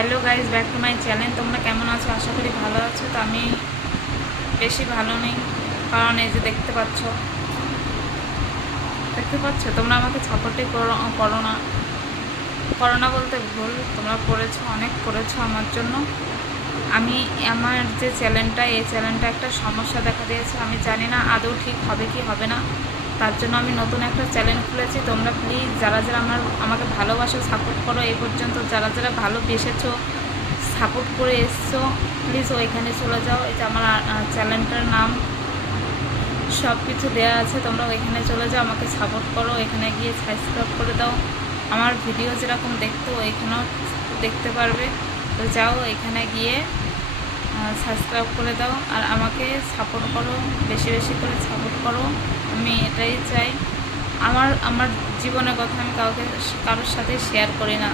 Hello guys, back to my channel. তোমরা কেমন আছো? আশা করি ভালো আছো। তো আমি বেশি ভালো নেই, কারণ এই যে দেখতে পাচ্ছ তোমরা আমাকে সাপোর্টই করো না বলতে ভুল, তোমরা করেছো, অনেক করেছো আমার জন্য। আমার যে চ্যানেলটা, এই চ্যানেলটা একটা সমস্যা দেখা দিয়েছে। আমি জানি না আদৌ ঠিক হবে কি হবে না, তার জন্য আমি নতুন একটা চ্যানেল খুলেছি। তোমরা প্লিজ যারা যারা আমাকে ভালোবাসো, সাপোর্ট করো, এই পর্যন্ত যারা যারা ভালোবেসেছো, সাপোর্ট করে এসছো, প্লিজ ওইখানে চলে যাও। এই যে আমার চ্যানেলটার নাম সব কিছু দেওয়া আছে, তোমরা ওইখানে চলে যাও, আমাকে সাপোর্ট করো। এখানে গিয়ে সাবস্ক্রাইব করে দাও। আমার ভিডিও যেরকম দেখতো ওইখানেও দেখতে পারবে। তো যাও, এখানে গিয়ে সাবস্ক্রাইব করে দাও আর আমাকে সাপোর্ট করো, বেশি বেশি করে সাপোর্ট করো। আমি এটাই চাই। আমার জীবনের কথা আমি কারোর সাথে শেয়ার করি না।